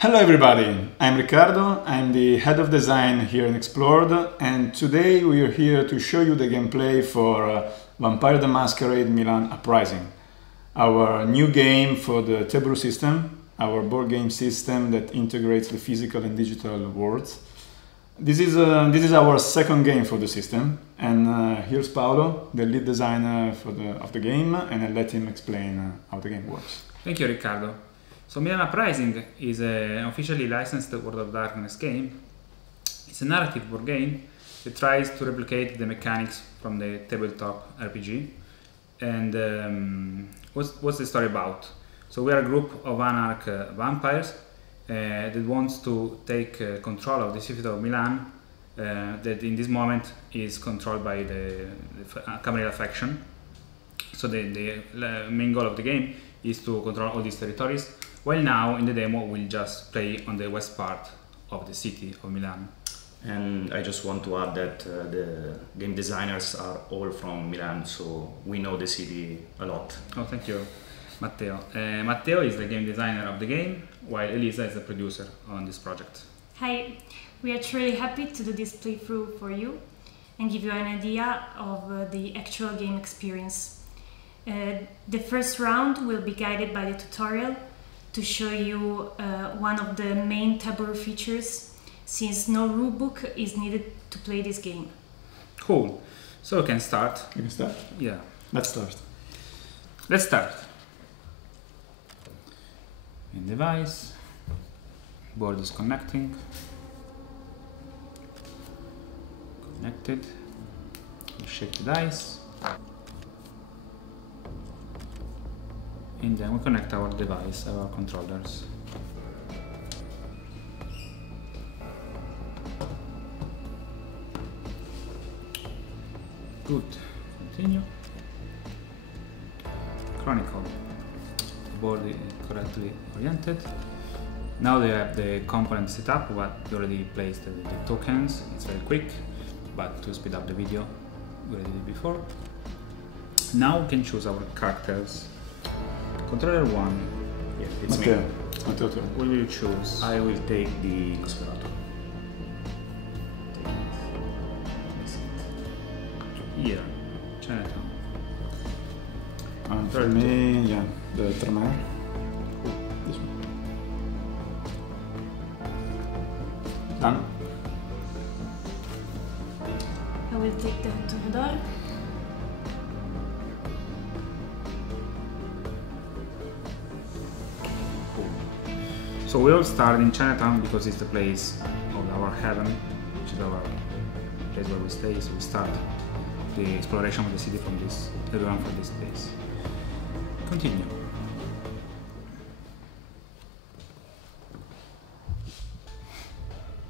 Hello everybody, I'm Riccardo, I'm the head of design here in Explored, and today we are here to show you the gameplay for Vampire the Masquerade Milan Uprising, our new game for the Teburu system, our board game system that integrates the physical and digital worlds. This is our second game for the system, and here's Paolo, the lead designer of the game, and I'll let him explain how the game works. Thank you, Riccardo. So Milan Uprising is an officially licensed World of Darkness game. It's a narrative board game that tries to replicate the mechanics from the tabletop RPG. And what's the story about? So we are a group of anarch vampires that wants to take control of the city of Milan, that in this moment is controlled by the Camarilla faction. So the main goal of the game is to control all these territories. While now, in the demo, we'll just play on the west part of the city of Milan. And I just want to add that the game designers are all from Milan, so we know the city a lot. Oh, thank you, Matteo. Matteo is the game designer of the game, while Elisa is the producer on this project. Hi, we are truly happy to do this playthrough for you and give you an idea of the actual game experience. The first round will be guided by the tutorial to show you one of the main Teburu features, since no rulebook is needed to play this game. Cool. So we can start. You can start? Yeah. Let's start. Let's start. In device, board is connecting. Connected. We shake the dice. And then we connect our device, our controllers. Good. Continue. Chronicle. The board is correctly oriented. Now they have the component set up, but we already placed the tokens. It's very quick, but to speed up the video, we already did before. Now we can choose our characters. Controller 1. Yeah, it's Matteo. me. Matteo. What will you choose? I will take the Masquerade. Here, Chinatown. And for me, yeah, the Tremere. This one. Done? I will take the Teburu. So we all start in Chinatown because it's the place of our heaven, which is our place where we stay. So we start the exploration of the city from everyone from this place. Continue.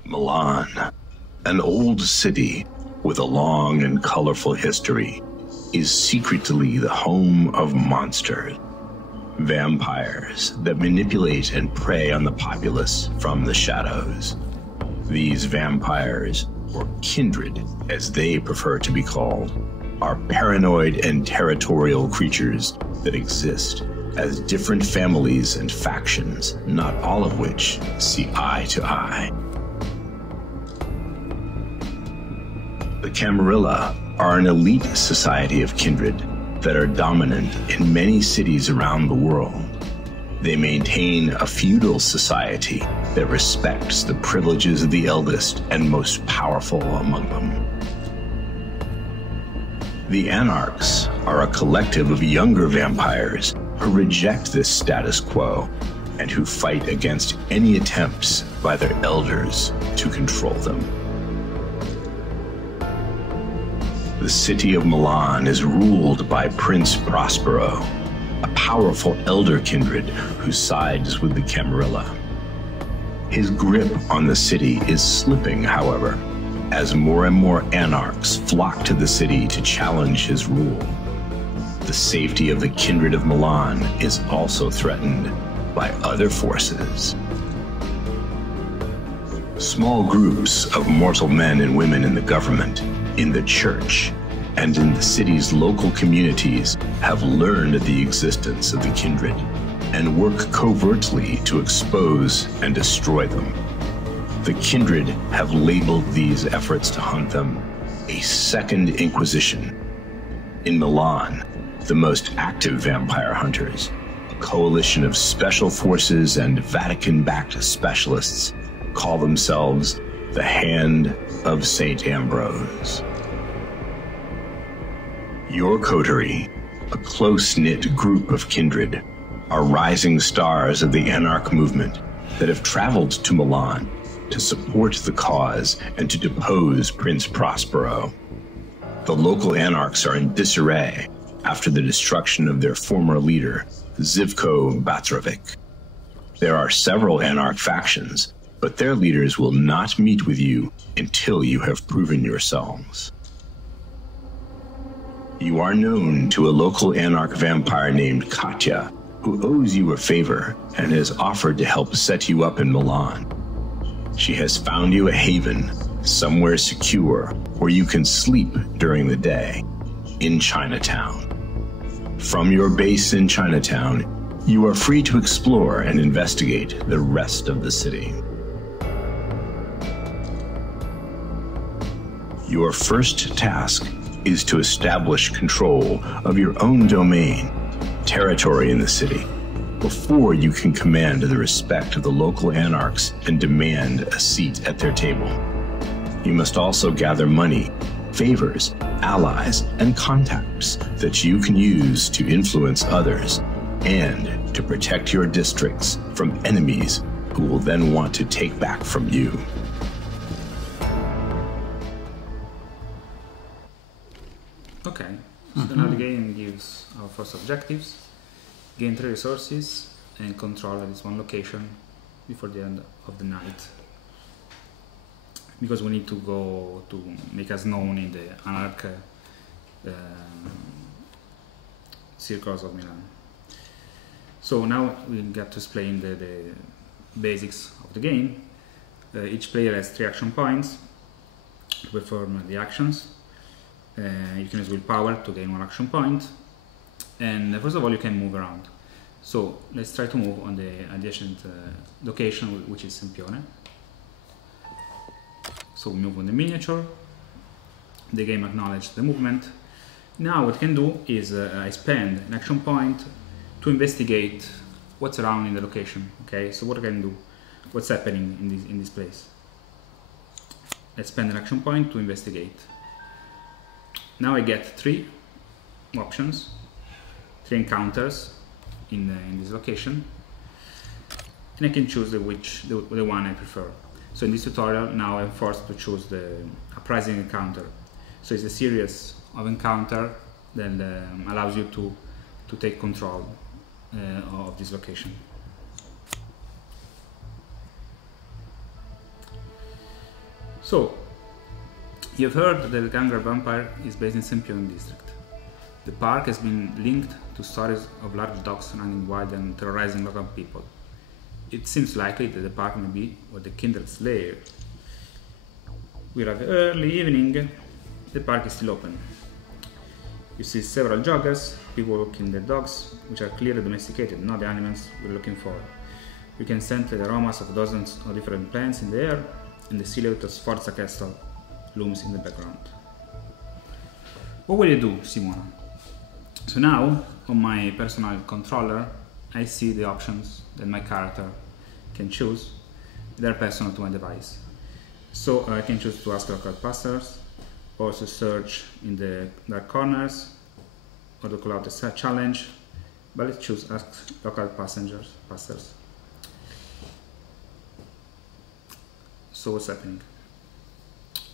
Milan, an old city with a long and colorful history, is secretly the home of monsters. Vampires that manipulate and prey on the populace from the shadows. These vampires, or kindred as they prefer to be called, are paranoid and territorial creatures that exist as different families and factions, not all of which see eye to eye. The Camarilla are an elite society of kindred that are dominant in many cities around the world. They maintain a feudal society that respects the privileges of the eldest and most powerful among them. The Anarchs are a collective of younger vampires who reject this status quo and who fight against any attempts by their elders to control them. The city of Milan is ruled by Prince Prospero, a powerful elder kindred who sides with the Camarilla. His grip on the city is slipping, however, as more and more anarchs flock to the city to challenge his rule. The safety of the kindred of Milan is also threatened by other forces. Small groups of mortal men and women in the government, in the church, and in the city's local communities have learned of the existence of the kindred and work covertly to expose and destroy them. The kindred have labeled these efforts to hunt them a Second Inquisition. In Milan, the most active vampire hunters, a coalition of special forces and Vatican-backed specialists, call themselves the Hand of St. Ambrose. Your coterie, a close-knit group of kindred, are rising stars of the Anarch movement that have traveled to Milan to support the cause and to depose Prince Prospero. The local Anarchs are in disarray after the destruction of their former leader, Zivko Batrovic. There are several Anarch factions, but their leaders will not meet with you until you have proven yourselves. You are known to a local Anarch vampire named Katya, who owes you a favor and has offered to help set you up in Milan. She has found you a haven, somewhere secure, where you can sleep during the day, in Chinatown. From your base in Chinatown, you are free to explore and investigate the rest of the city. Your first task is to establish control of your own domain, territory in the city, before you can command the respect of the local Anarchs and demand a seat at their table. You must also gather money, favors, allies, and contacts that you can use to influence others and to protect your districts from enemies who will then want to take back from you. Okay, so now the game gives our first objectives: gain 3 resources and control at this one location before the end of the night, because we need to go to make us known in the Anarch circles of Milan. So now we get to explain the basics of the game. Each player has 3 action points to perform the actions. You can use willpower to gain 1 action point, and first of all you can move around. So let's try to move on the adjacent location, which is Sempione. So we move on the miniature, the game acknowledges the movement. Now what I can do is I spend an action point to investigate what's around in the location. Okay, so what I can do, what's happening in this place. Let's spend an action point to investigate. Now I get 3 options, 3 encounters in this location, and I can choose the one I prefer. So in this tutorial now I'm forced to choose the Uprising encounter. So it's a series of encounter that allows you to take control of this location. So you've heard that the Gangra Vampire is based in Sempione district. The park has been linked to stories of large dogs running wild and terrorizing local people. It seems likely that the park may be where the kindred's lair. We arrive early evening, the park is still open. You see several joggers, people walking their dogs, which are clearly domesticated, not the animals we're looking for. You can scent the aromas of dozens of different plants in the air, and the silhouette of Sforza Castle looms in the background. What will you do, Simona? So now, on my personal controller, I see the options that my character can choose. They're personal to my device. So I can choose to ask local passers, or to search in the dark corners, or to call out a challenge, but let's choose ask local passers. So what's happening?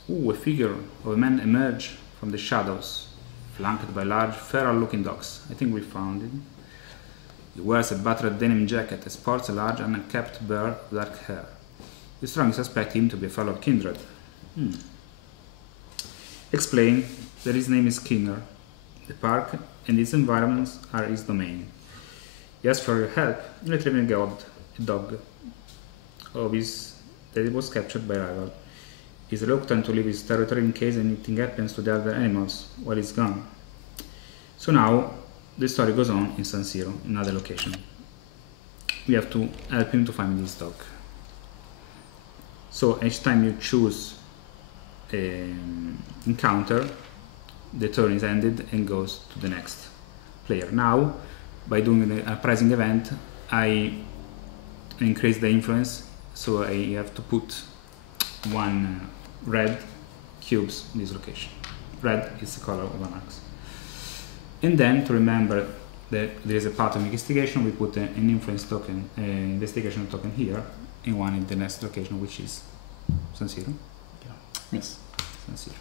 Ooh, a figure of a man emerged from the shadows, flanked by large, feral-looking dogs. I think we found him. He wears a battered denim jacket and sports a large, unkempt beard with dark hair. You strongly suspect him to be a fellow kindred. Explain that his name is Kinner. The park and its environments are his domain. He asks for your help in retrieving a dog of his that was captured by a rival. is reluctant to leave his territory in case anything happens to the other animals while he's gone. So now the story goes on in San Siro, another location. We have to help him to find his dog. So each time you choose an encounter, the turn is ended and goes to the next player. Now, by doing an uprising event, I increase the influence, so I have to put one red cubes in this location. Red is the color of an axe. And then, to remember that there is a path of investigation, we put an influence token, investigation token here, and one in the next location, which is San Siro. Yeah. Yes. San Siro.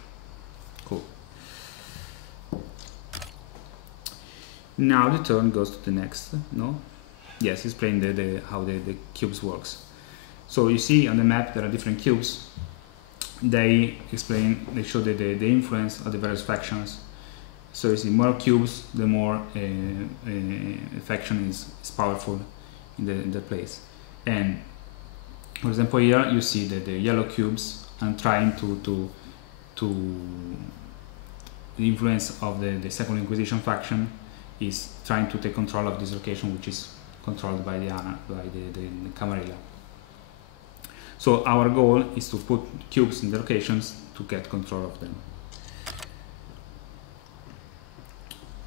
Cool. Now the turn goes to the next, no? Yes, he's playing how the cubes works. So you see on the map there are different cubes. They show the influence of the various factions. So you see more cubes, the more a faction is powerful in the place. And for example here you see that the yellow cubes are trying to the influence of the Second Inquisition faction is trying to take control of this location, which is controlled by the Camarilla. So our goal is to put cubes in the locations to get control of them.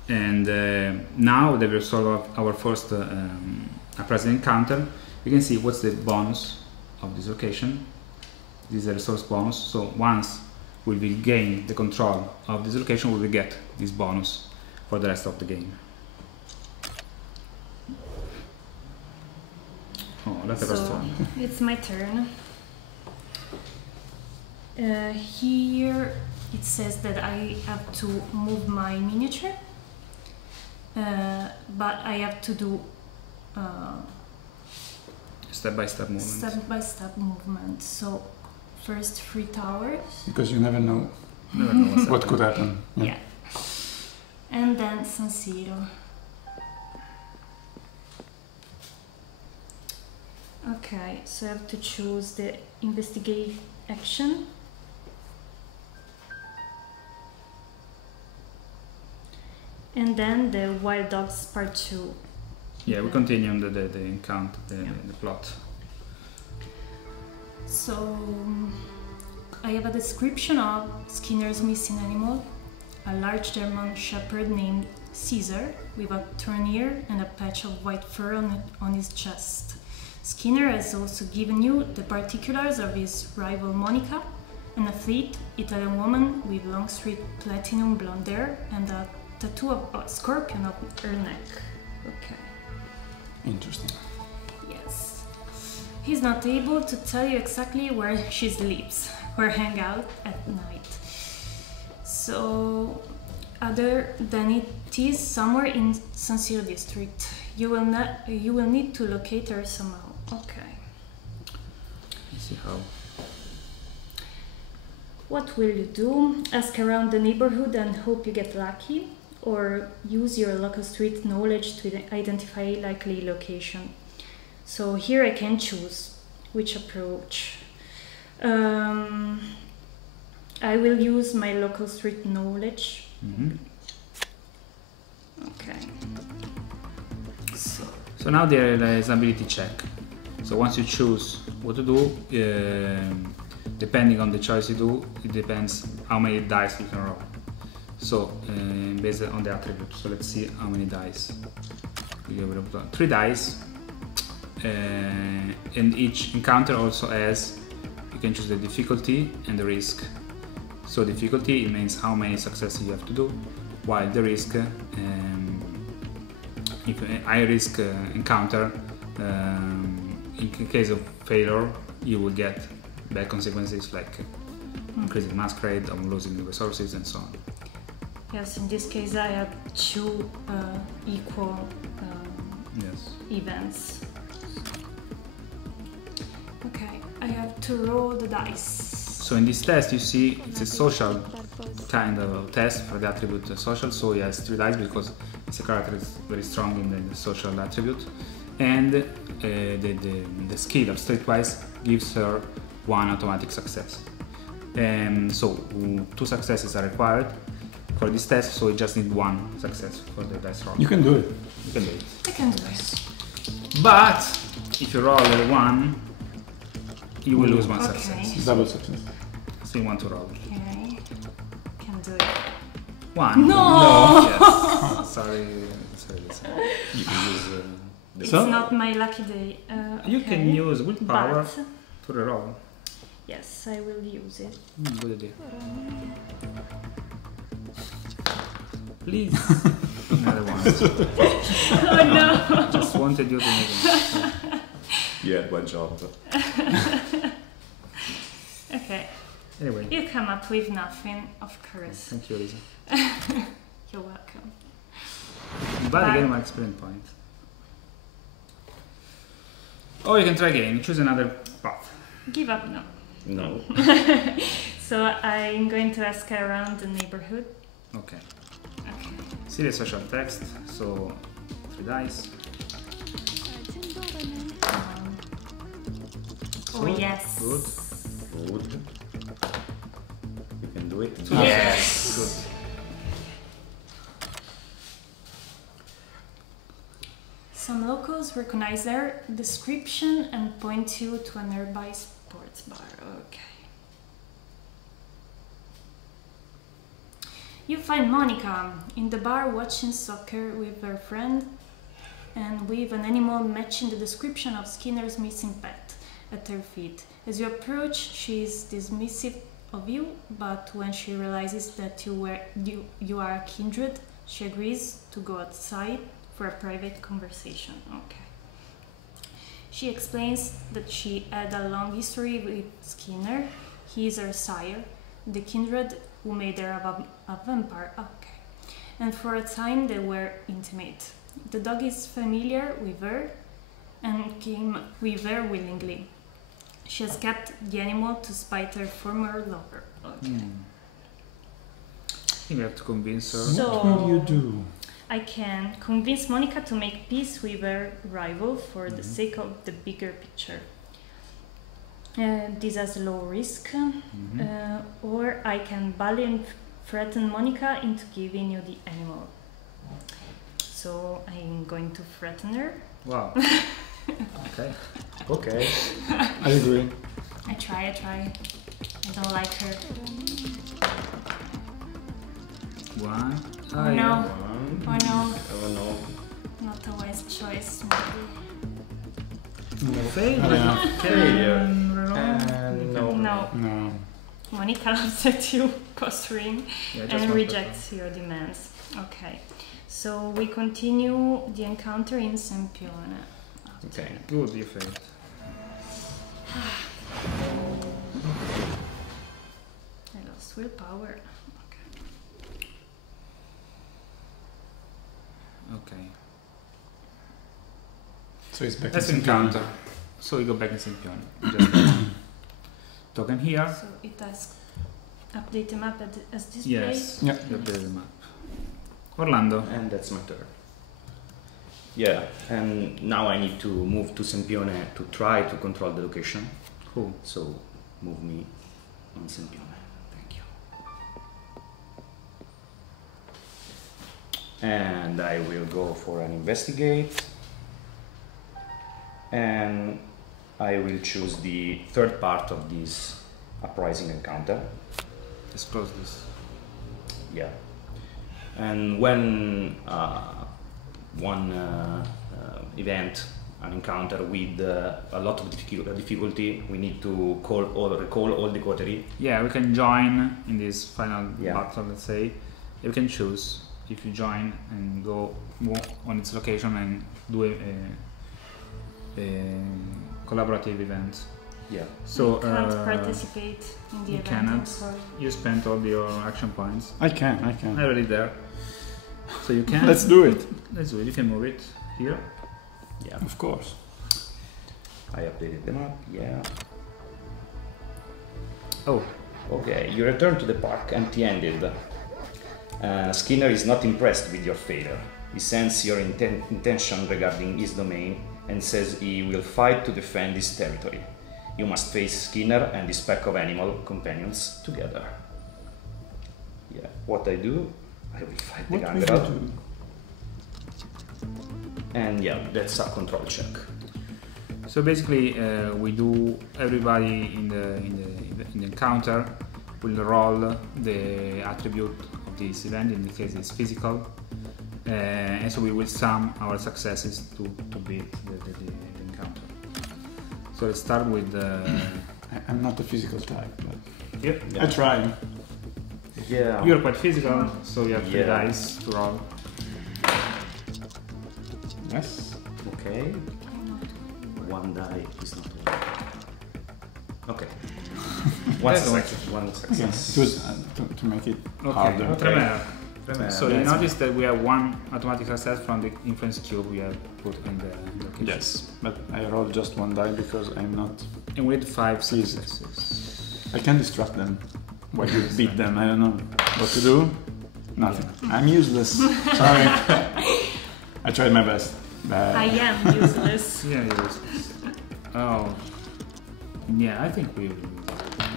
And now that we've solved our first uprising encounter, we can see what's the bonus of this location. This is a resource bonus. So once we will gain the control of this location, we will get this bonus for the rest of the game. Oh, that's the first one. It's my turn. Here it says that I have to move my miniature, but I have to do step-by-step movement. Step-by-step movement. So first 3 towers. Because you never know, what could happen. Yeah. And then San Siro. Okay, so I have to choose the investigate action. And then the Wild Dogs Part 2. Yeah, we continue on the encounter, the plot. So I have a description of Skinner's missing animal, a large German shepherd named Caesar with a torn ear and a patch of white fur on his chest. Skinner has also given you the particulars of his rival Monica, an athlete Italian woman with long straight platinum blonde hair and a tattoo of a scorpion on her neck. Okay. Interesting. Yes. He's not able to tell you exactly where she sleeps or hang out at night. So, other than it is somewhere in San Siro district, you will need to locate her somehow. Okay. Let's see how. What will you do? Ask around the neighborhood and hope you get lucky? Or use your local street knowledge to identify likely location? So here I can choose which approach. I will use my local street knowledge. Mm-hmm. Okay. So now there is ability check. So once you choose what to do, depending on the choice you do, it depends how many dice you can roll. So based on the attribute. So let's see how many dice. We have 3 dice, and each encounter also has, you can choose the difficulty and the risk. So difficulty, it means how many successes you have to do, while the risk, if a high risk encounter, in case of failure, you will get bad consequences like increasing Masquerade or losing the resources and so on. Yes, in this case I have 2 equal events. Okay, I have to roll the dice. So in this test you see it's a social kind of test for the attribute social, so he has 3 dice because it's a character is very strong in the social attribute, and the skill of Streetwise gives her 1 automatic success. So 2 successes are required for this test, so we just need 1 success for the dice roll. You can do it. You can do it. I can do it. But if you roll a 1, you will lose 1 success. Double success. So you want to roll. Okay. Can do it. 1. No! Yes. Sorry. You can use It's So? not my lucky day. You okay. can use willpower But, to reroll. yes, I will use it. Good idea. Please. Another one. Oh no! Just wanted you to make it. You had one job. Okay, Anyway, you come up with nothing, of course. thank you, Lisa. You're welcome. But Bye. again, my experience point. Or you can try again, choose another path. Give up, no. No. So I'm going to ask around the neighborhood. Okay. Okay. See the social text, so 3 dice. Oh yes. Good. Good. You can do it. Yes. Good. Some locals recognize their description and point you to a nearby sports bar. Okay. You find Monica in the bar watching soccer with her friend and with an animal matching the description of Skinner's missing pet at her feet. As you approach, she is dismissive of you, but when she realizes that you are a kindred, she agrees to go outside for a private conversation. Okay. She explains that she had a long history with Skinner. He is her sire, the kindred who made her a vampire. Okay. And for a time they were intimate. The dog is familiar with her and came with her willingly. She has kept the animal to spite her former lover. Okay. You have to convince her. So, What will you do? I can convince Monica to make peace with her rival for the sake of the bigger picture. This has low risk, or I can bully and threaten Monica into giving you the animal. So I'm going to threaten her. Wow. Okay. Okay. I agree. I try. I don't like her. 1. Oh no. Oh no. Oh no. Not a wise choice. Fail. Yeah. Failure. No. No. No. Monica laughs at you, posturing, Yeah, just and one rejects your demands. Okay. So we continue the encounter in Sempione. Okay. Good, you failed. I lost willpower. Okay. So it's back Let's in encounter. So we go back in Sempione. Just token here. So it asks update the map as displayed. Yes. Yeah. You updated the map. Orlando. And that's my turn. Yeah, and now I need to move to Sempione to try to control the location. Cool. So move me on Sempione. Thank you. And I will go for an investigate. And I will choose the third part of this uprising encounter. Let's close this. Yeah. And when one event, an encounter with a lot of difficulty, we need to recall all the coterie. Yeah, we can join in this final Yeah. battle, let's say. You can choose if you join and go on its location and do a collaborative event. Yeah. So you can't participate in the you event. cannot. I'm sorry. You spent all your action points. I can. I already there. So you can. Let's do it. Let's do it. You can move it here. Yeah. Of course. I updated the map. Yeah. Oh, Okay. You return to the park empty-handed. Skinner is not impressed with your failure. He senses your intention regarding his domain and says he will fight to defend his territory. You must face Skinner and his pack of animal companions together. Yeah, what I do, I will fight the What will gangrel. you do? And yeah, that's a control check. So basically, we do everybody in the encounter will roll the attribute of this event. In this case, it's physical, and so we will sum our successes to beat the encounter. So let's start with. I'm not a physical type, but Yep. I try. Yeah. You're quite physical, so you have 3 Yeah. dice to roll. Yes. Okay. 1 die is not one. Okay. One That's success. One Yeah, success. it was to make it harder. Okay. Tremere. So you Yes. notice that we have 1 automatic success from the influence cube we have put in the location. Yes, but I rolled just 1 die because I'm not. And we had 5 Easy. successes. I can distract them. Why you beat them? I don't know what to do. Nothing. I'm useless. Sorry. I tried my best. I am useless. Yeah, yes. Oh. Yeah, I think we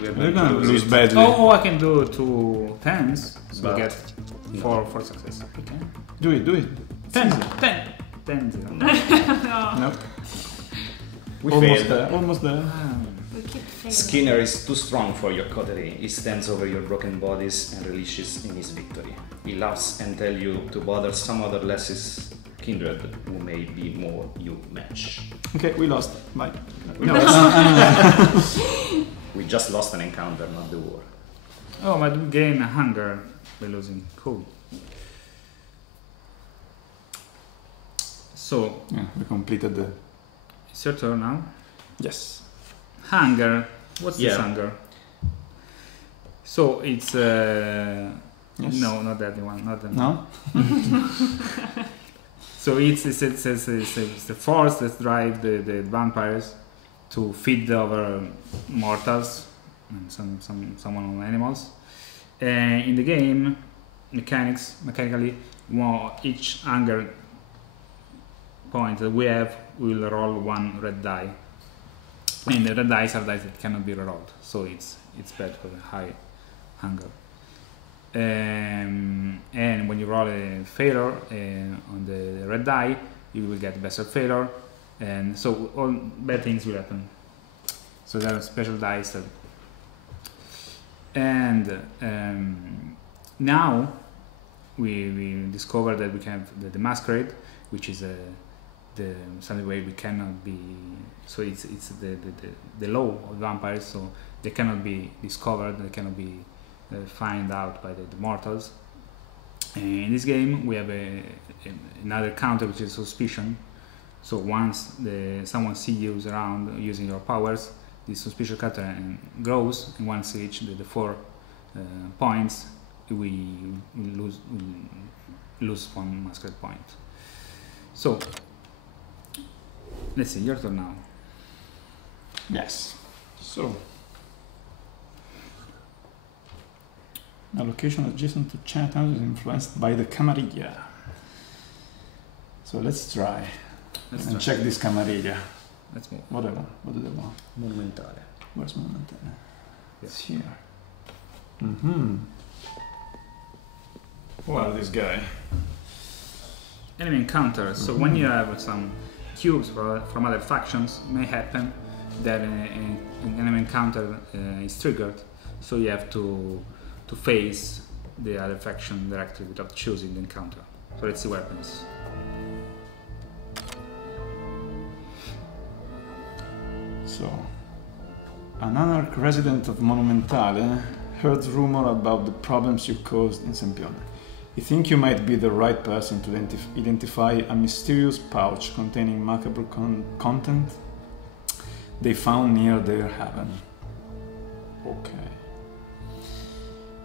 We're gonna lose badly. Oh, I can do 2 tens, so But- we get 4 successes. Okay. Do it, do it. 10, 10, 10, 0. Nope. We Almost failed. there. Almost there. We keep failing. Skinner is too strong for your coterie. He stands over your broken bodies and relishes in his victory. He laughs and tells you to bother some other lesser kindred who may be more you match. Okay, we lost. Bye. No, it's- we just lost an encounter, not the war. Oh, but we gain hunger by losing. Cool. So, yeah, we completed the. it's your turn now. Yes. Hunger. What's this Yeah. hunger? So it's Yes. no, not that one, not that. No. So it's the force that drive the vampires to feed over mortals and someone on animals. In the game, mechanically, each hunger point that we have, we will roll 1 red die. And the red dice are dice that cannot be rolled, so it's bad for the high hunger. And when you roll a failure on the red die, you will get bastard failure, and so all bad things will happen. So there are special dice that. And now we discover that we can have the Masquerade, which is something where we cannot be. So it's the law of vampires, so they cannot be discovered, they cannot be find out by the mortals. And in this game we have another counter, which is suspicion. So once someone sees you around using your powers, this suspicion counter grows, and once we reach the 4 points, we lose 1 Masquerade point. So let's see, your turn now. Yes. So. A location adjacent to Chinatown is influenced by the Camarilla. So let's try and check this Camarilla. Let's move. What do they want? What do they want? Monumentale. Where's Monumentale? Yeah. It's here. Mm-hmm. Well, this guy. Enemy encounter. So when you have some cubes from other factions, it may happen that an enemy encounter is triggered. So you have to face the other faction directly without choosing the encounter. So let's see what happens. So, an anarch resident of Monumentale heard rumor about the problems you caused in Sempione. You think you might be the right person to identify a mysterious pouch containing macabre content they found near their haven. Okay.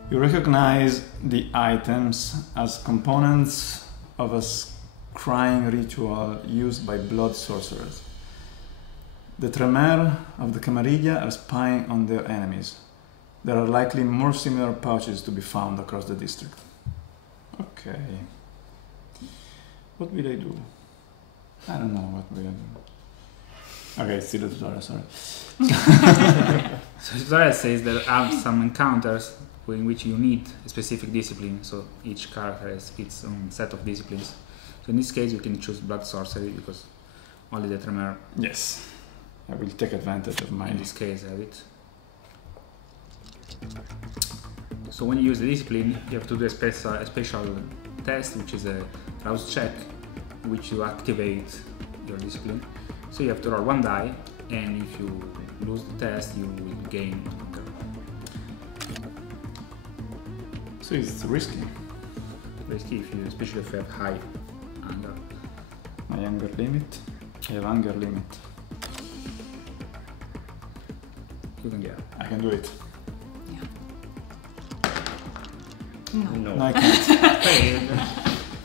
You recognize the items as components of a scrying ritual used by blood sorcerers. The Tremere of the Camarilla are spying on their enemies. There are likely more similar pouches to be found across the district. Okay. What will I do? I don't know what will I do. Okay, it's still a tutorial, sorry. So the tutorial says there are some encounters in which you need a specific discipline, so each character has its own set of disciplines. So in this case you can choose blood sorcery because only the Tremere Yes. I will take advantage of in mine. this case have it. So when you use the discipline you have to do a special test, which is a rouse check, which you activate your discipline. So you have to roll 1 die, and if you lose the test you will gain 1 hunger. So it's risky. Risky if you, especially if you have high hunger. My hunger limit. I have hunger limit. You can get. I can do it. No. No, I can't. Failed.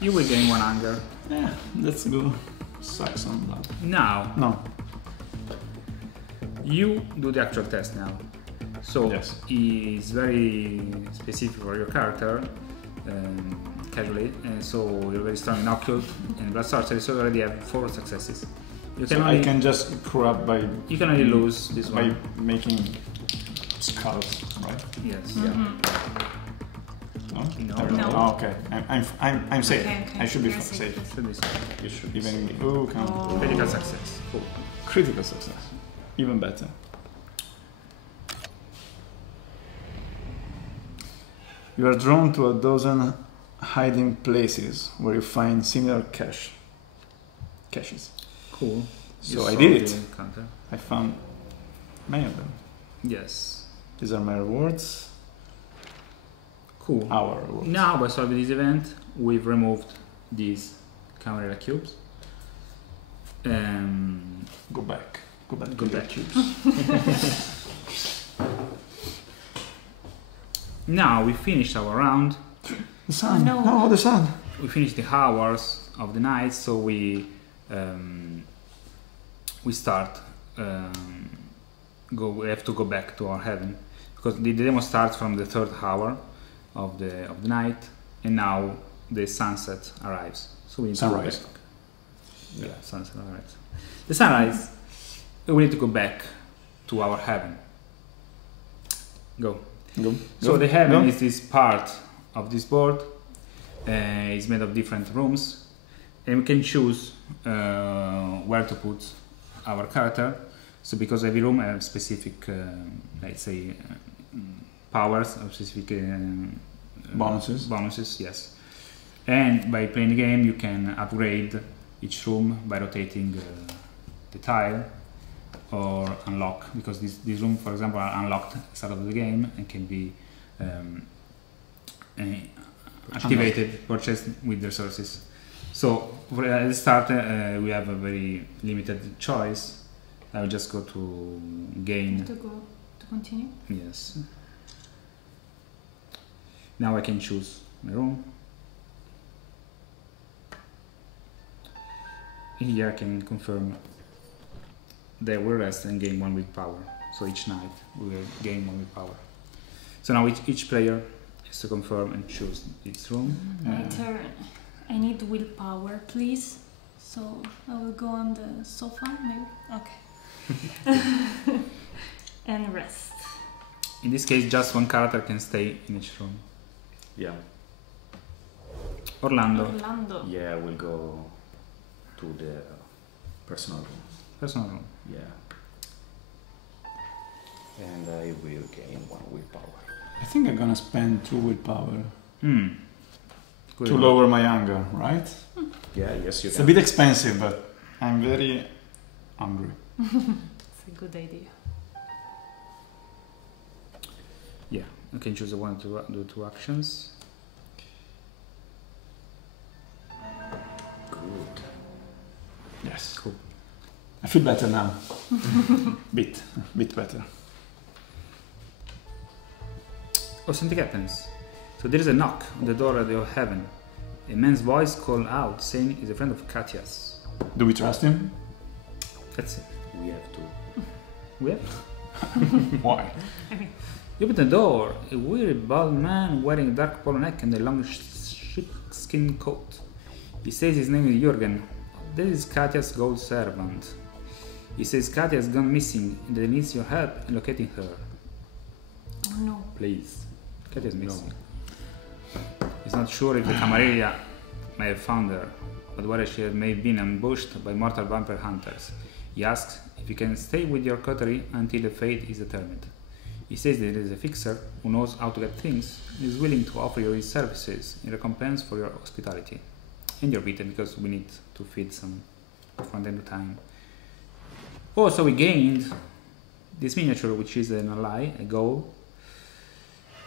You will gain 1 hunger. Yeah, let's go. Suck some blood. Now No. you do the actual test now. So Yes. it's very specific for your character, casually, and so you're very strong in occult and blood sorcery. So you already have 4 successes. You can So only I can just screw up by you can only lose this by one. making skulls, right? Yes. No. No. I don't know. No. Oh, okay. I'm safe. Okay, okay. I should be You're safe. safe. So this You should be Even safe. count. critical success. Cool. Critical success. Even better. You are drawn to a dozen hiding places where you find similar caches. Cool. So You I saw did the it. encounter. I found many of them. Yes. These are my rewards. Cool. Our rewards. Now, by solving this event, we've removed these camera cubes. Go back. Go back. Go to back. the cubes. Now we finished our round. The sun. No. No, the sun. We finished the hours of the night, so we start. We have to go back to our heaven because the demo starts from the 3rd hour of the night, and now the sunset arrives. So we need Sunrise. to go back. Yeah, sunset arrives. The sunrise. We need to go back to our heaven. Go. Go. So Go. the heaven Go. is this part of this board. It's made of different rooms, and we can choose where to put our character. So because every room has specific, let's say, powers or specific Bonuses. Bonuses, yes. And by playing the game, you can upgrade each room by rotating the tile or unlock, because these rooms, for example, are unlocked at the start of the game and can be activated, purchased with resources. So at the start, we have a very limited choice. I will just go to gain. To continue. Yes. Now I can choose my room. Here I can confirm that we rest and gain 1 willpower. So each night we will gain 1 willpower. So now each player has to confirm and choose its room. My turn. I need willpower, please. So I will go on the sofa, maybe. Okay. And rest. In this case, just 1 character can stay in each room. Yeah. Orlando, Orlando. Yeah, we'll go to the personal room. personal room. Yeah. And I will gain 1 willpower. I think I'm gonna spend 2 willpower Good. to lower my hunger, right? Yeah, yes, you It's can. a bit expensive, but I'm very hungry. It's a good idea. Yeah, I can choose one to do 2 actions. Good. Yes. Cool. I feel better now. bit better. Oh, something happens. So there is a knock on the door of your heaven. A man's voice called out, saying he's a friend of Katya's. Do we trust him? That's it. We have to. We have. Why? You open the door. A weary bald man wearing a dark polo neck and a long sheepskin coat. He says his name is Jürgen. This is Katya's gold servant. He says Katia has gone missing and that needs your help in locating her. Oh no. Please. Katia is missing. He's not sure if the Camarilla may have found her, but whether she may have been ambushed by mortal vampire hunters. He asks if you can stay with your coterie until the fate is determined. He says that there is a fixer who knows how to get things and is willing to offer you his services in recompense for your hospitality. And your vita, because we need to feed some from time to time. Also, we gained this miniature, which is an ally, a goal.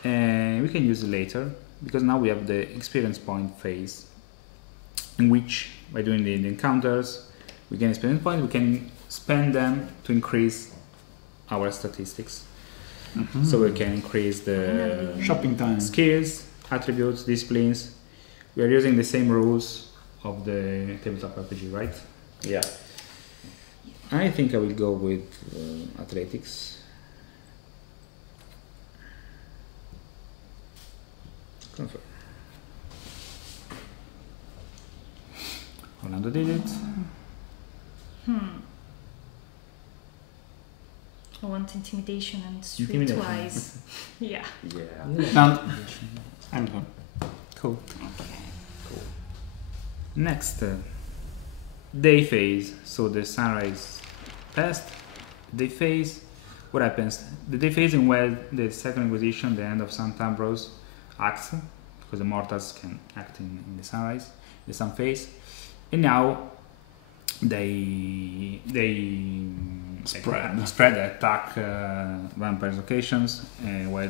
And we can use it later, because now we have the experience point phase, in which, by doing the encounters, we gain experience points, we can spend them to increase our statistics. So we can increase the Shopping time. skills, attributes, disciplines. We are using the same rules of the tabletop RPG, right? Yeah. I think I will go with athletics. Confirm. Orlando did it. I want intimidation and Intimidation. streetwise. Yeah. Yeah. Now, I'm done. Cool. Next, day phase. So the sunrise passed. Day phase. What happens? The day phase in where the Second Inquisition, the end of St. Ambrose, acts, because the mortals can act in the sunrise, the sun phase, and now they spread, attack vampires locations where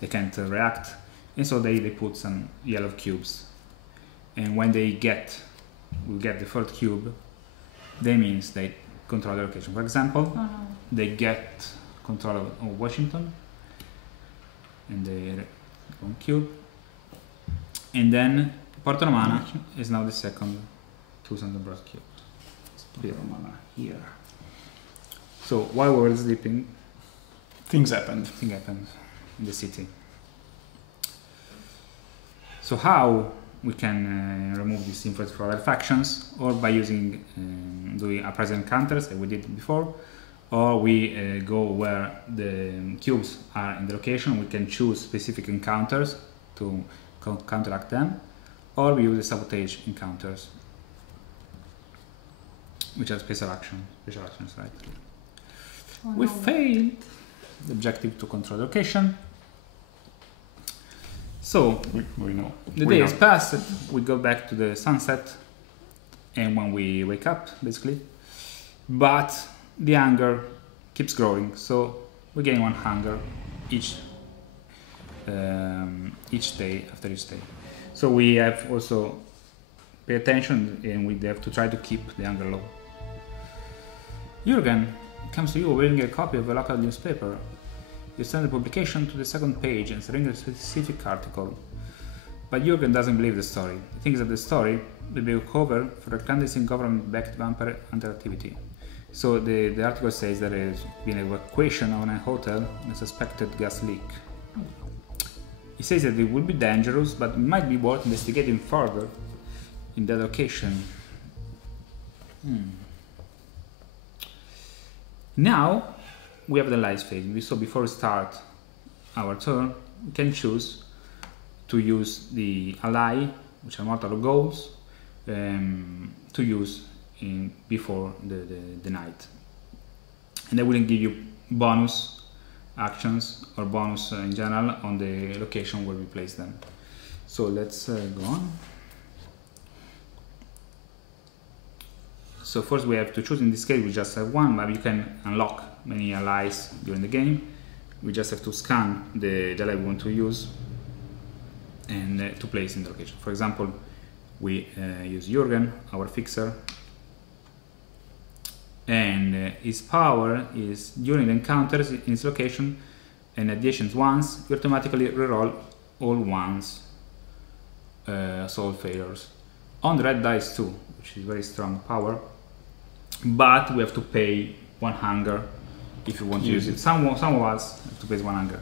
they can't react, and so they put some yellow cubes, and when we get the third cube, that means they control the location. For example, they get control of Washington, and they one cube, and then Porto Romana is now the second to Santa Bros cube. Porto Romana here. So while we were sleeping, Things happened. thing happened in the city. So how we can remove this influence for other factions, or by using doing uprising encounters that we did before, or we go where the cubes are in the location. We can choose specific encounters to counteract them, or we use the sabotage encounters, which are special actions, right? We failed the objective to control the location. So We know. the We day know. has passed, we go back to the sunset, and when we wake up, basically, but the hunger keeps growing, so we gain 1 hunger each day after each day. So we have also pay attention, and we have to try to keep the hunger low. Jürgen comes to you wearing a copy of a local newspaper. You send the publication to the second page and bring a specific article. But Jürgen doesn't believe the story. He thinks that the story will be a cover for a clandestine government-backed vampire hunter-activity. So the article says that there has been an evacuation of a hotel and a suspected gas leak. He says that it would be dangerous, but it might be worth investigating further in that location. Now we have the lies phase. So before we start our turn, we can choose to use the ally, which are mortal goals, to use before the night, and they will give you bonus actions or bonus in general on the location where we place them. So let's go on. So first we have to choose. In this case we just have one, but you can unlock many allies during the game. We just have to scan the ally we want to use and to place in the location. For example, we use Jürgen, our fixer, and his power is during the encounters in its location and adjacent ones, you automatically reroll all ones, so all failures. On the red dice too, which is very strong power, but we have to pay 1 hunger if you want to use it. Some of us have to pay 1 hunger.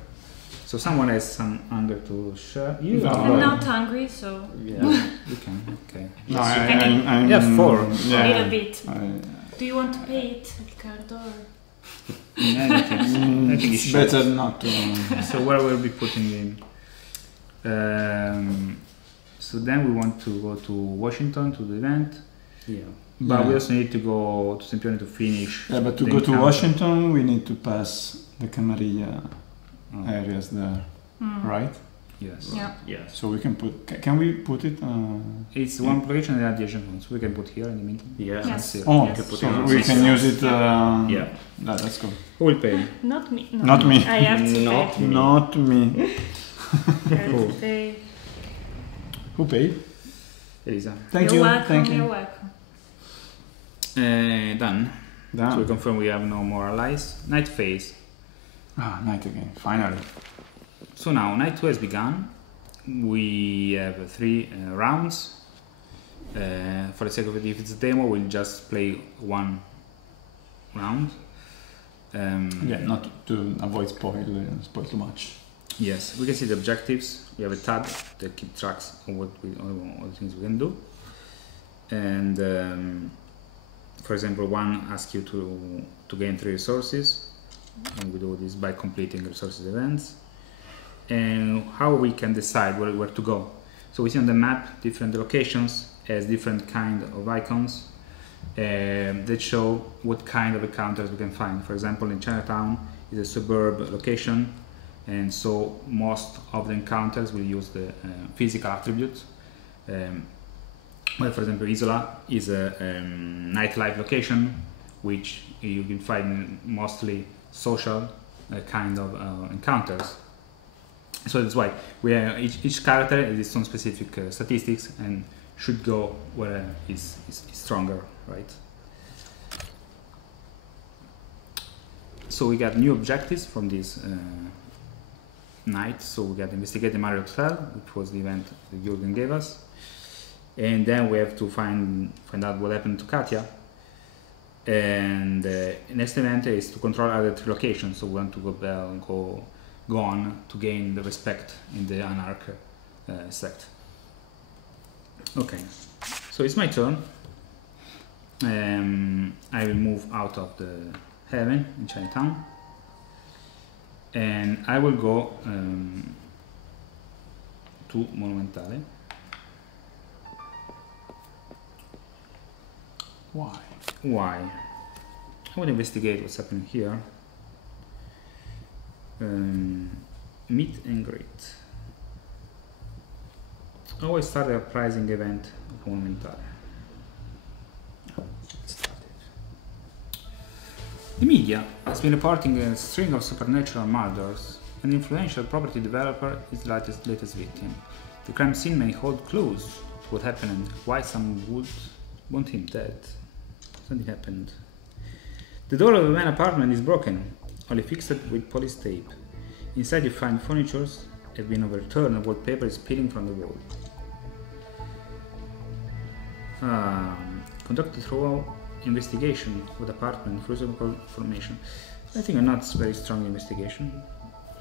So someone has some hunger to share. You I'm not hungry, so you can. Okay. No, I'm Yeah, 4. Yeah. a little bit. Do you want to pay it, Riccardo? Or? I think It's should. better not to. So where we'll be putting in. So then we want to go to Washington to the event. Yeah. But Yeah. we also need to go to Sempione to finish. Yeah, but to the go to encounter. Washington, we need to pass the Camarilla Oh, areas there, right? yes. Yeah. Yes. So we can put. Can we put it? It's one location and adjacent one, so we can put here in the middle. Yeah. Yes. Oh, Yes. so we can use it. Yeah. That's good. Who will pay? Not me. No. Not me. I have to Not pay. me. Not me. I have to pay. Who paid? Elisa. Thank You're you. welcome. Thank You're you. welcome. Done. So we Done. confirm we have no more allies. Night phase. Ah, night again. Finally. So now night 2 has begun. We have 3 rounds. For the sake of it, if it's a demo, we'll just play 1 round. Again, not to avoid spoil too much. Yes, we can see the objectives. We have a tab that keeps tracks of all the things we can do. And for example, one asks you to gain 3 resources, and we do this by completing resources events. And how we can decide where to go. So we see on the map different locations as different kind of icons that show what kind of encounters we can find. For example, in Chinatown is a suburb location, and so most of the encounters will use the physical attributes. Well, for example, Isola is a nightlife location, which you can find mostly social kind of encounters. So that's why we each character has its own specific statistics and should go where is stronger, right? So we got new objectives from this night. So we got investigate the Mario Hotel, which was the event that Jürgen gave us, and then we have to find out what happened to Katya. And next event is to control other 3 locations. So we want to go on to gain the respect in the Anarch sect. Okay, so it's my turn. I will move out of the heaven in Chinatown, and I will go to Monumentale. Why? Why? I will investigate what's happening here. Meet and greet. Always start a uprising event of Monumentale. The media has been reporting a string of supernatural murders. An influential property developer is the latest victim. The crime scene may hold clues to what happened and why some would want him dead. Something happened. The door of the main apartment is broken, only fixed with police tape. Inside you find furniture have been overturned and wallpaper is peeling from the wall. Conduct a thorough investigation with apartment for reasonable information. I think a not very strong investigation.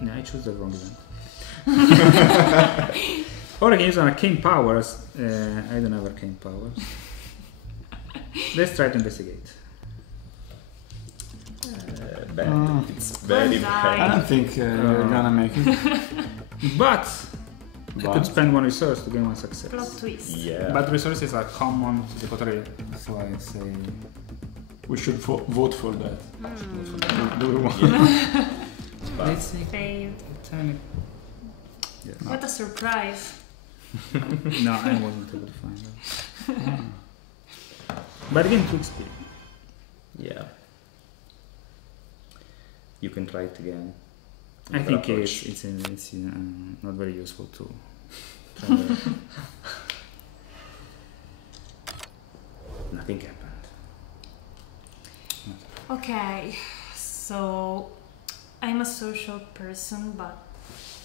Yeah, I choose the wrong event. Or I can use arcane powers. I don't have arcane powers. Let's try to investigate. Bad. It's very I bad. don't think you're gonna make it. But I could But spend 1 resource to gain 1 success. Plot twist. Yeah. But resources are common to the coterie, so I say we should vote for that. Do we want? let's see. Failed. Yes. What a surprise. No, I wasn't able to find that. But again, 2 XP. Yeah. You can try it again. I Another think approach. it's not very useful to try that. Nothing happened. Okay, so I'm a social person, but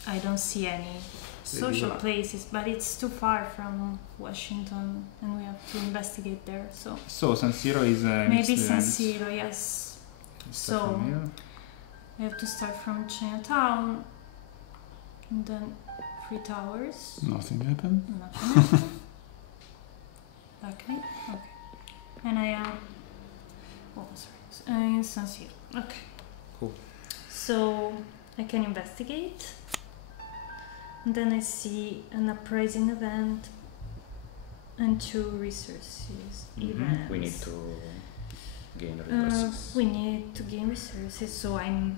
I don't see any social places. But it's too far from Washington, and we have to investigate there. So So San Siro is maybe San Siro, yes. So So I have to start from Chinatown, and then 3 towers. Nothing happened. Nothing. Luckily, okay. And I am in San Siro. Okay. Cool. So I can investigate. And then I see an uprising event and 2 resources events. We need to gain resources. We need to gain resources, so I'm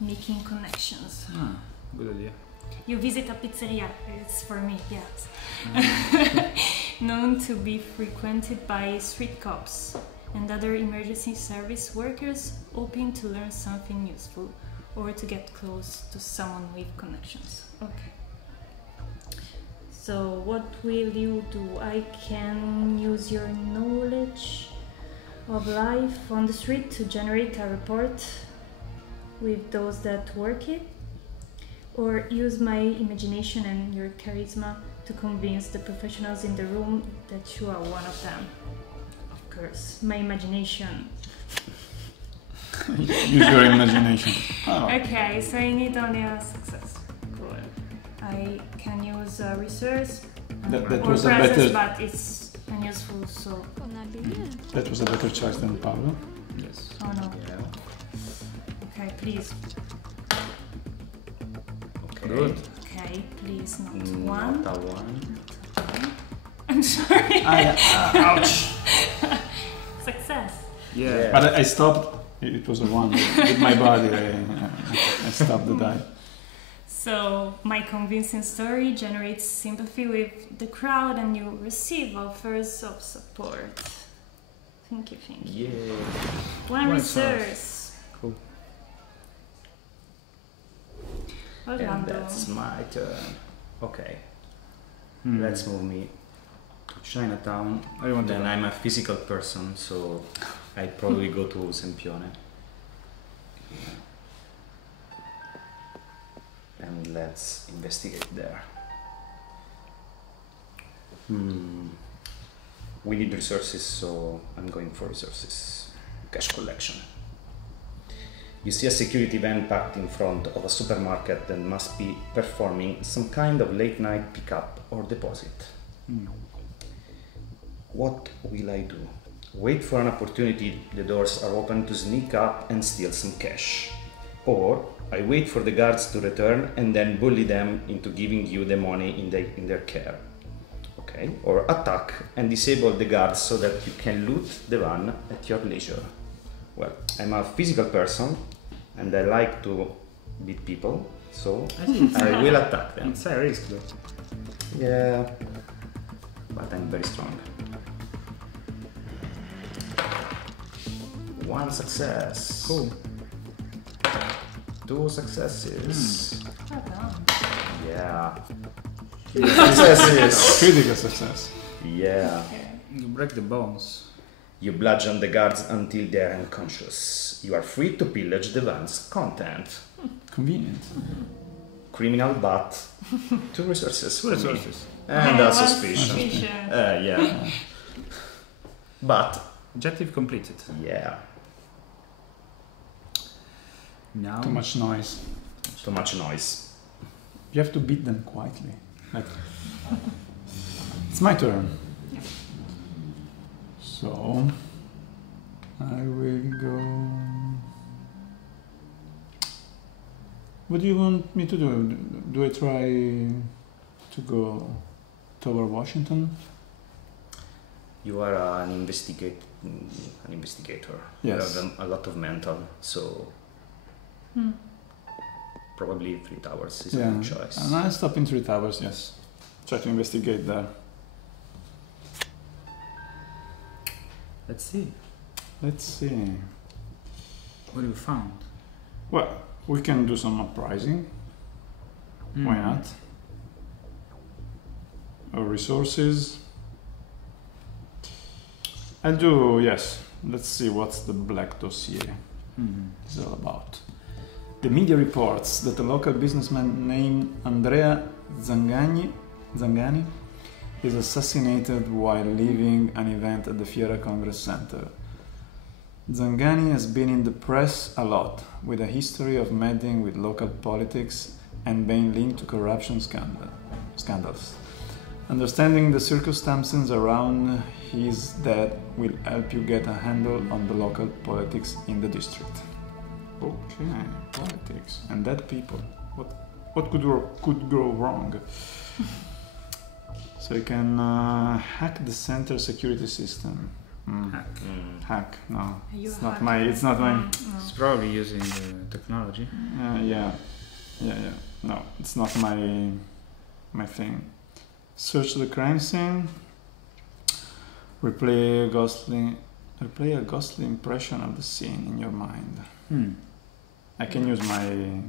making connections. Ah, good idea. You visit a pizzeria, it's for me, yes. Known to be frequented by street cops and other emergency service workers hoping to learn something useful or to get close to someone with connections. Okay. So what will you do? I can use your knowledge of life on the street to generate a report with those that work it, or use my imagination and your charisma to convince the professionals in the room that you are one of them. Of course, my imagination. Use your imagination. Oh. Okay, so I need only a success. Cool. I can use a resource That or was a presence, better. but it's unuseful, so... That was a better choice than Pablo. Yes. Oh no. Yeah. Okay, please. Okay. Good. Okay, please, not Not one. a 1. I'm sorry. Ouch! Success. Yeah. But I stopped. It was a 1 with my body. I stopped the die. So my convincing story generates sympathy with the crowd and you receive offers of support. Thank you, thank you. Yeah. One Right, resource. Cool. And Orlando. that's my turn. Okay. Hmm. Let's move me to Chinatown. I want Then to. I'm a physical person, so I'd probably go to Sempione. And let's investigate there. We need resources, so I'm going for resources. Cash collection. You see a security van parked in front of a supermarket that must be performing some kind of late night pickup or deposit. What will I do? Wait for an opportunity, the doors are open, to sneak up and steal some cash. Or I wait for the guards to return and then bully them into giving you the money in their care. Okay? Or attack and disable the guards so that you can loot the van at your leisure. Well, I'm a physical person and I like to beat people, so I will attack them. It's a risk though. Yeah, but I'm very strong. 1 success. Cool. 2 successes. Well done. Yeah. 3 successes. Critical success. Yeah. You break the bones. You bludgeon the guards until they are unconscious. You are free to pillage the van's content. Convenient. Criminal, but 2 resources. 2 for me. resources. And Yeah, a one suspicion. suspicion. Yeah. But, Objective completed. yeah. Now. Too much noise. Too much noise. You have to beat them quietly. Like, it's my turn. So I will go. What do you want me to do? Do I try to go toward Washington? You are an investigator. Yes. You have a lot of mental, so probably 3 towers is a good choice. And I stop in 3 towers. Yes. Try to investigate there. Let's see. Let's see. What have you found? Well, we can do some uprising. Why not? Or resources. I'll do, yes. Let's see what's the black dossier is all about. The media reports that a local businessman named Andrea Zangani is assassinated while leaving an event at the Fiera Congress Center. Zangani has been in the press a lot, with a history of meddling with local politics and being linked to corruption scandals. Understanding the circumstances around his death will help you get a handle on the local politics in the district. Okay, politics and dead people. What could go wrong? So you can hack the center security system. Hack? No, it's not my. It's not my. No. It's probably using technology. Yeah. No, it's not my thing. Search the crime scene. Replay a ghostly impression of the scene in your mind. I can use my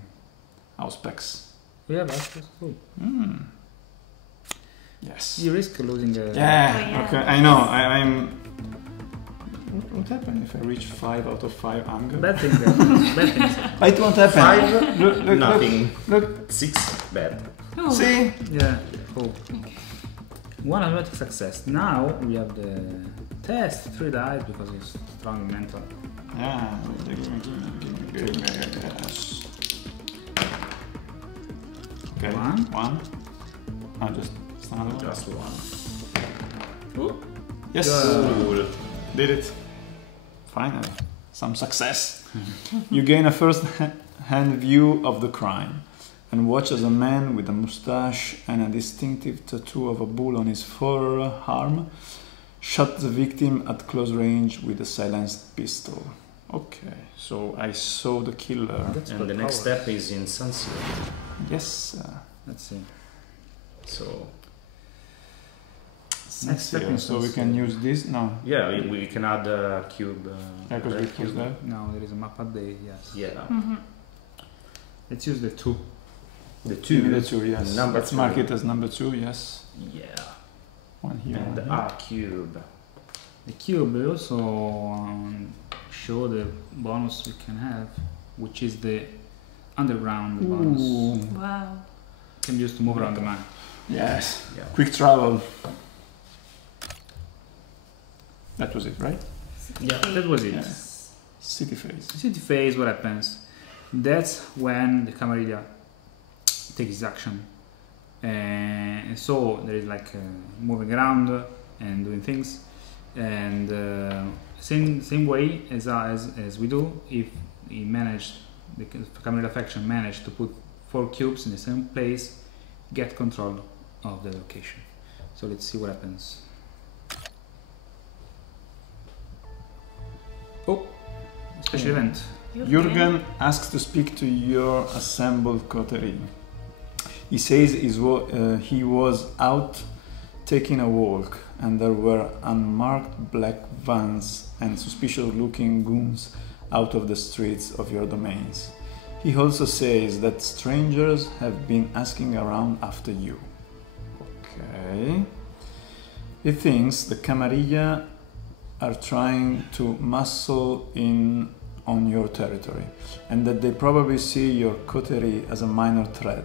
Auspex. Yeah, that's cool. Yes. You risk losing a... Yeah. Okay. I know. I'm. What happened if I reach 5 out of 5 anger? Bad thing. Bad things. It won't happen. 5, Look, nothing. Look. 6, bad. Oh. See? Yeah, cool. One automatic success. Now we have the test 3 dice because it's strong mental. Yeah. Yes. Okay. One. No, just another one. Just one. Yes. Cool. Did it. Finally. Some success. You gain a first-hand view of the crime and watch as a man with a mustache and a distinctive tattoo of a bull on his forearm shot the victim at close range with a silenced pistol. Okay, so I saw the killer. And the next step is in Sancio. Yes. Let's see. So Next step in so we can use this now. yeah, we can add a cube. Because we red use cube. that. Now there is a map update, yes. Yeah. Let's use the 2. The Give me the 2. 2, yes. Number Let's 2. mark it as number 2, yes. Yeah. One here. And one the here. R cube. The cube will also show the bonus we can have, which is the underground bonus. Ooh. Wow. Can be used to move around the map. Yes. Yeah. Quick travel. That was it, right? Yeah, that was it. Yeah. City phase. City phase, what happens? That's when the Camarilla takes his action. And so there is like moving around and doing things. And same way as we do, if he managed, the Camarilla faction managed to put 4 cubes in the same place, get control of the location. So let's see what happens. Oh, special event. Jürgen asks to speak to your assembled coterie. He says he was out taking a walk and there were unmarked black vans and suspicious-looking goons out of the streets of your domains. He also says that strangers have been asking around after you. Okay. He thinks the Camarilla are trying to muscle in on your territory and that they probably see your coterie as a minor threat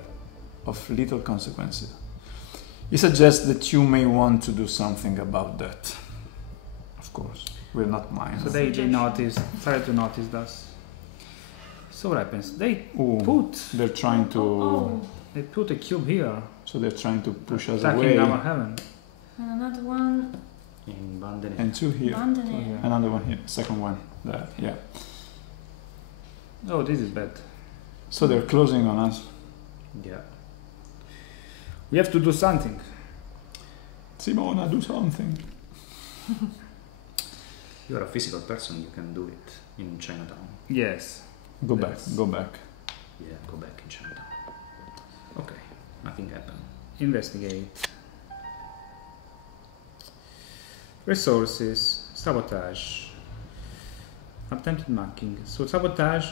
of little consequences. He suggests that you may want to do something about that. Of course, we're not mind. So they started to notice us. So what happens? They They're trying to. they put a cube here, So they're trying to push us attacking away. our heaven. And another one. In Bandene. And 2 here. Abandon it. Another one here. Second one there. Yeah. Oh, this is bad. So they're closing on us. Yeah. We have to do something. Simona, do something. You're a physical person, you can do it in Chinatown. Yes. Go back. Yes. Go back. Yeah, go back in Chinatown. Okay, nothing happened. Investigate. Resources. Sabotage. Attempted marking. So sabotage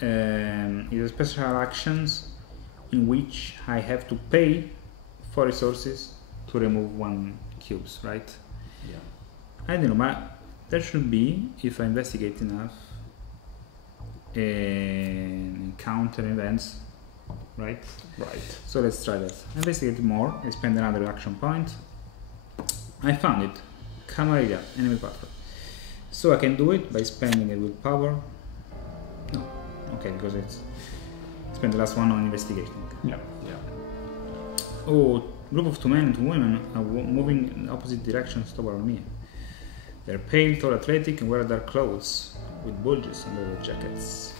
is a special actions in which I have to pay for resources to remove 1 cubes, right? Yeah. I don't know, but there should be, if I investigate enough, counter events, right? Right. So let's try that. Investigate more, I spend another action point. I found it. Camarilla, enemy patrol. So I can do it by spending a willpower. No. Okay, because it's spend the last one on investigating. Yeah. Yeah. Oh, group of 2 men and 2 women are moving in opposite directions toward me. They're pale, tall, athletic, and wear dark clothes with bulges under their jackets.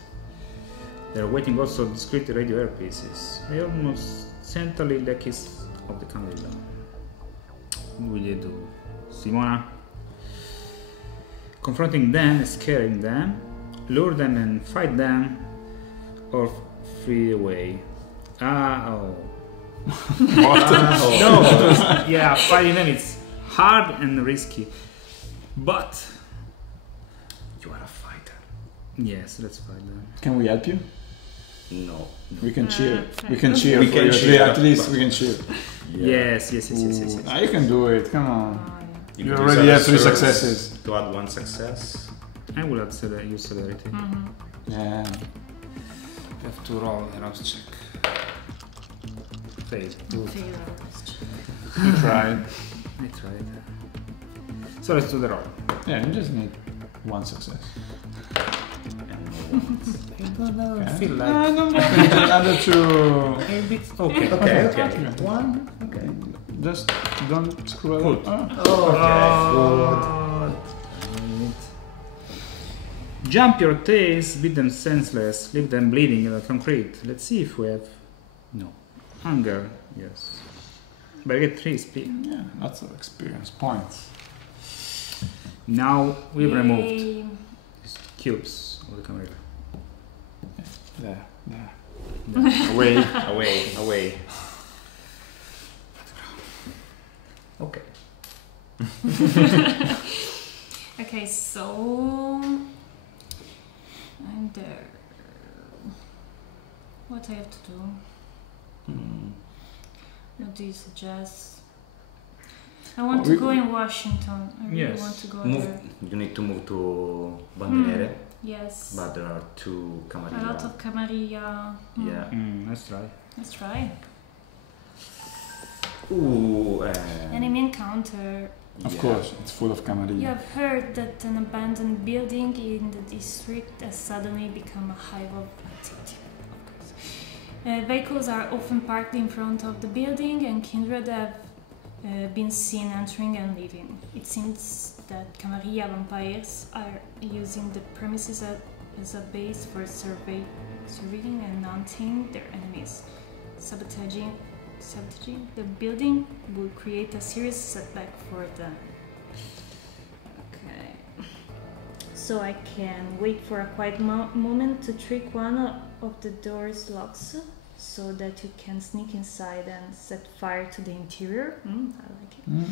They're waiting also discreet radio earpieces. They almost centrally lackeys of the Camarilla. What will you do, Simona? Confronting them, scaring them, lure them and fight them, or free away. No, yeah, fighting them is hard and risky, but You are a fighter. yes, let's fight them. Can we help you? No. We can cheer. okay. We can cheer We for can you. cheer, At least we can cheer. Yes. Ah, you can do it. Come on. You You can already use have 3 other service successes. to add 1 success. I will add use celerity. Yeah. You have to roll a rouse check. Fail. You tried. I tried. So let's do the roll. Yeah, you just need 1 success. And no ones. I feel like I don't mind. Another 2. a bit okay. Okay. 1. Okay. Just don't screw it Good. up. Oh, jump your tails, beat them senseless, leave them bleeding in the concrete. Let's see if we have No. hunger. Yes. But I get 3 speed. Yeah, lots of experience points. Now we've removed Yay. these cubes of the camera. There. Away. Away. Okay. Okay, so I'm there. What I have to do? What do you suggest? I want to go in Washington. I really Yes. want to go Move. there. You need to move to Bandinere, Yes. but there are 2 A Camarilla. lot of Camarilla. Yeah. Let's try. Let's try. Ooh. Enemy encounter. Of Yeah. course, it's full of You camarilla. have heard that an abandoned building in the district has suddenly become a hive of activity. Of course. Vehicles are often parked in front of the building, and kindred have been seen entering and leaving. It seems that Camarilla vampires are using the premises as a base for surveying and hunting their enemies. Sabotaging the building will create a serious setback for them. Okay. So I can wait for a quiet moment to trick one of the door's locks so that you can sneak inside and set fire to the interior. I like it.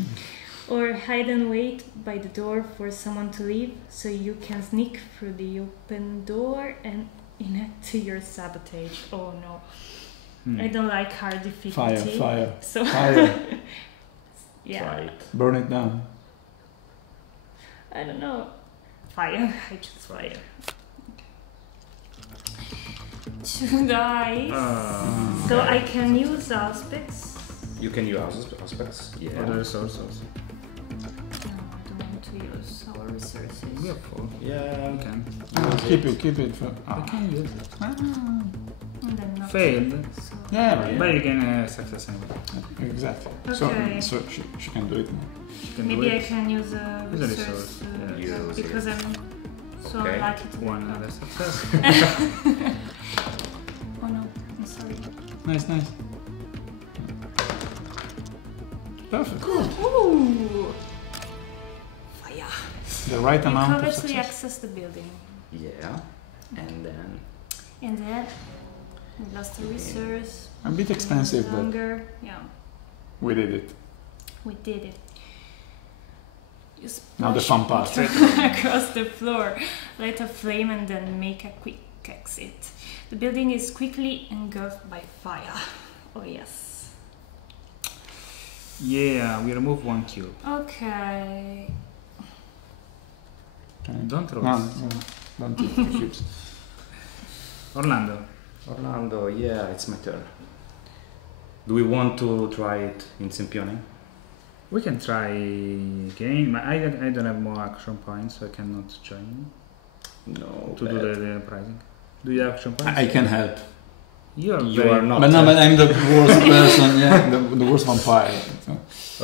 Or hide and wait by the door for someone to leave so you can sneak through the open door and enact your sabotage. Oh no. I don't like hard difficulty. Fire. So Fire. yeah. Try it. Burn it down. I don't know. Fire. I choose fire. 2 dice. So I can use aspects. You can use aspects. Yeah. Other resources. No, I don't want to use our resources. We have 4. Yeah. We can. Keep it for. We can use it. And then nothing. Failed. So Yeah, But you can success anyway. exactly. Okay. So she can do it now. You can do maybe I it. can use a Use a resource, resource, yeah. Use it. because I'm so Okay. lucky to One get other that. success. Oh no, I'm sorry. Nice. Perfect. Ooh! Fire! The right You amount of covertly success. access the building. Yeah. And then And then we lost a resource. A bit expensive, but Hunger. Yeah, we did it. we did it. You Now the fun part. across the floor, light a flame and then make a quick exit. The building is quickly engulfed by fire. Oh yes. Yeah, we remove 1 cube. Okay. Don't roll. No, don't take the cubes. Orlando, yeah, it's my turn. Do we want to try it in Sempione? We can try again. I don't have more action points, so I cannot join No. to do the uprising. Do you have action points? I can help. You You are not. But no, but I'm the worst person. Yeah, the worst vampire. So.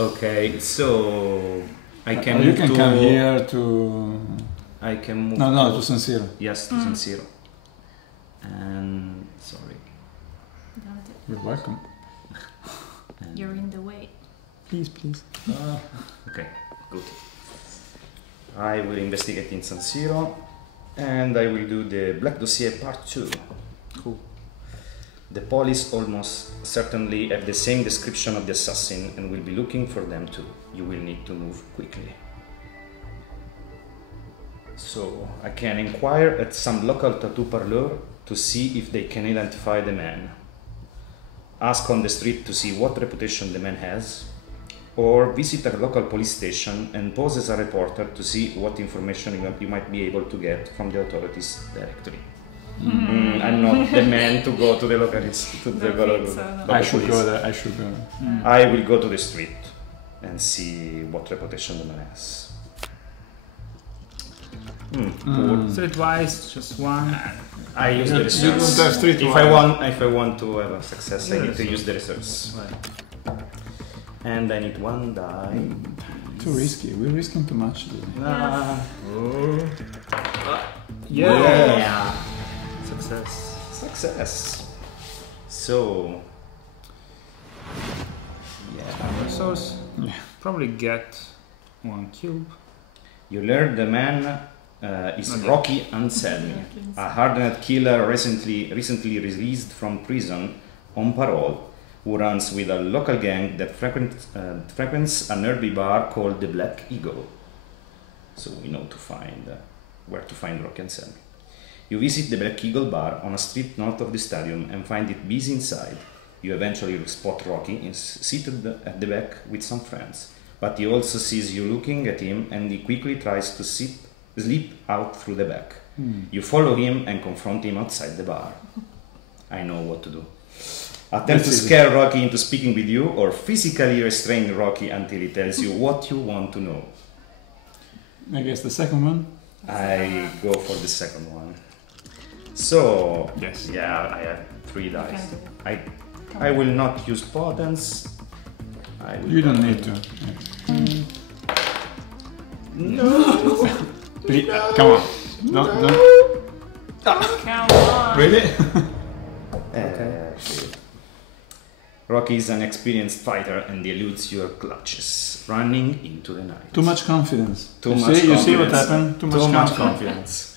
Okay, so I can. You move can to, come here to. I can move. No, to San Siro. Yes, to San Siro. And sorry. Dante, You're welcome. And, you're in the way. Please, please. okay, good. I will investigate in San Siro, and I will do the Black Dossier Part 2. Cool. The police almost certainly have the same description of the assassin and will be looking for them too. You will need to move quickly. So I can inquire at some local tattoo parlor to see if they can identify the man. Ask on the street to see what reputation the man has, or visit a local police station and pose as a reporter to see what information you might be able to get from the authorities directly. I'm not the man to go to the local I should go there. I should go there. I will go to the street and see what reputation the man has. Streetwise, just one. I use the You don't resource. have street If I want to have a success, I need to use the resource. Right. And I need one die. Too risky. We're risking too much. Yeah. Success. Success. So Resource. Yeah. Probably get 1 cube. you learn the man is Okay. Rocky Anselmi, a hardened killer recently released from prison on parole, who runs with a local gang that frequents a nerdy bar called the Black Eagle. So we know where to find Rocky Anselmi. You visit the Black Eagle bar on a street north of the stadium and find it busy inside. You eventually spot Rocky seated at the back with some friends, but he also sees you looking at him and he quickly tries to slip out through the back. You follow him and confront him outside the bar. I know what to do. Attempt to scare Rocky into speaking with you, or physically restrain Rocky until he tells you what you want to know. I guess the second one. I go for the second one. So, Yes. yeah, I have 3 You dice. can do it. I will not use potence. You don't need to. No. Please, come on. Don't. Come on. Really? Okay. Rocky is an experienced fighter and eludes your clutches, running into the night. Too much confidence. Too You much see, You see what confidence. happened? Too Too much much confidence. confidence.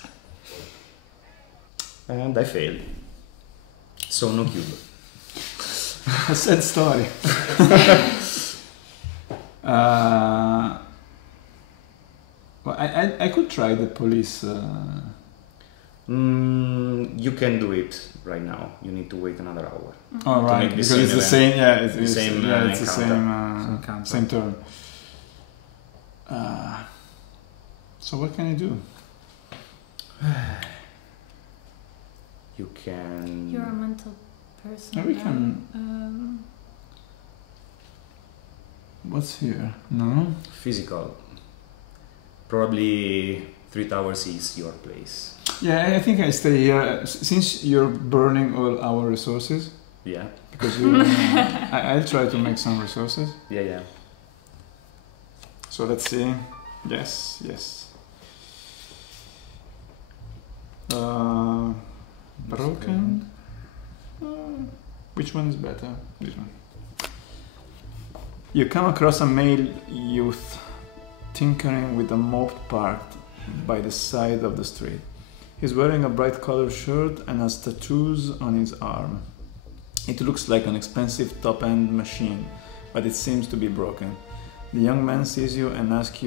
And I failed. So no cube. A sad story. Well, I could try the police. You can do it right now. You need to wait another hour. Oh, right. make the Because same it's the event. same. Yeah, it's The same, yeah, it's the encounter. same turn. So what can I do? You can. You're a mental person. Yeah, we can- What's here? No. Physical. Probably 3 towers is your place. Yeah, I think I stay here since you're burning all our resources. Yeah. Because I'll try to make some resources. Yeah. So let's see. Yes. Broken. Which one is better? This one. You come across a male youth tinkering with a mop parked by the side of the street. He's wearing a bright colored shirt and has tattoos on his arm. It looks like an expensive top-end machine, but it seems to be broken. The young man sees you and asks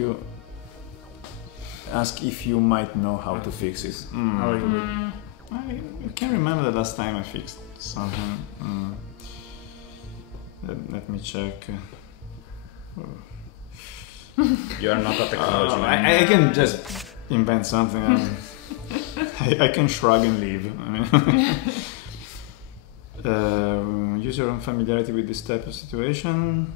if you might know how to fix it. How are you? I can't remember the last time I fixed something. Let me check. You are not a technology man. I can just invent something. I can shrug and leave. Use your own familiarity with this type of situation.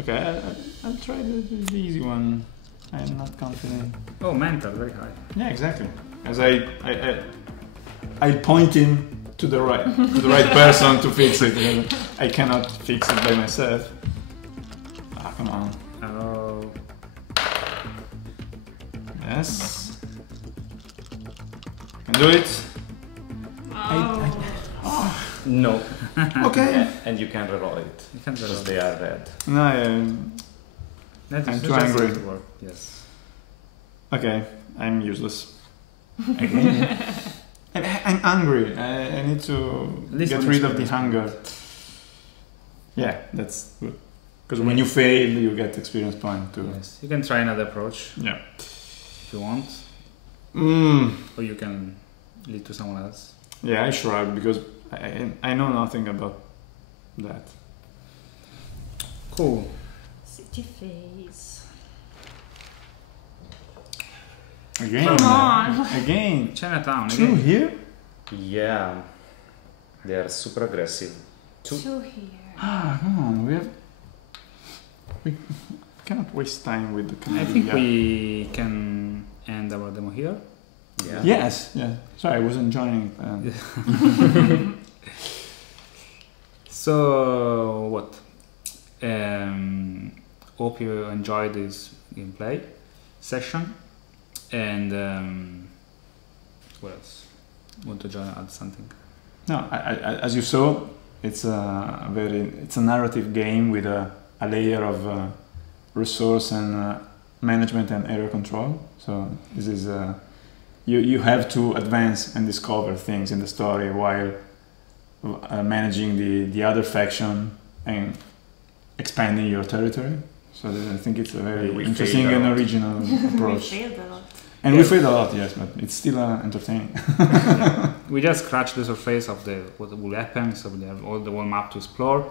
Okay, I'll try the easy one. I am not confident. Oh, mental, very high. Yeah, exactly. As I point him to the right person to fix it. I cannot fix it by myself. Ah, come on. Oh. Yes. Can do it. Oh. No. Okay. And you can reroll it. You can't Because reroll they are red. No, I'm too angry. Yes. okay, I'm useless. Again. I'm hungry. I need to Least get one rid of the experience hunger. Yeah, that's good. Because when you fail, you get experience point too. Yes. You can try another approach Yeah. if you want, Mm. or you can lead to someone else. Yeah, I shrug because I know nothing about that. Cool. City phase. Again. Come on. Again. Chinatown Two again. here? Yeah. They are super aggressive. Two here. Ah, come on. We cannot waste time with the I Canadian think guy. we can end our demo here. Yeah. Yes, yeah. Sorry, I wasn't joining. So what? Hope you enjoyed this gameplay session. And what else? Want to add something? No, as you saw, it's a narrative game with a layer of resource and management and area control. So this is you have to advance and discover things in the story while managing the other faction and expanding your territory. So I think it's a very We interesting failed a and lot. original We approach. failed a lot. And Yeah. we failed a lot, yes, but it's still entertaining. We just scratched the surface of what will happen, so we have all the whole map to explore.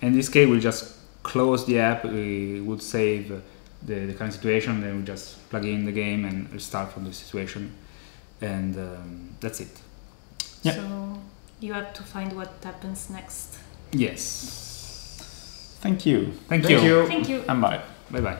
In this case, we'll just close the app, we would save the current situation, then we just plug in the game and restart from the situation. And that's it. Yeah. So you have to find what happens next. Yes. Thank you. Thank you. Thank you. And bye. Bye bye.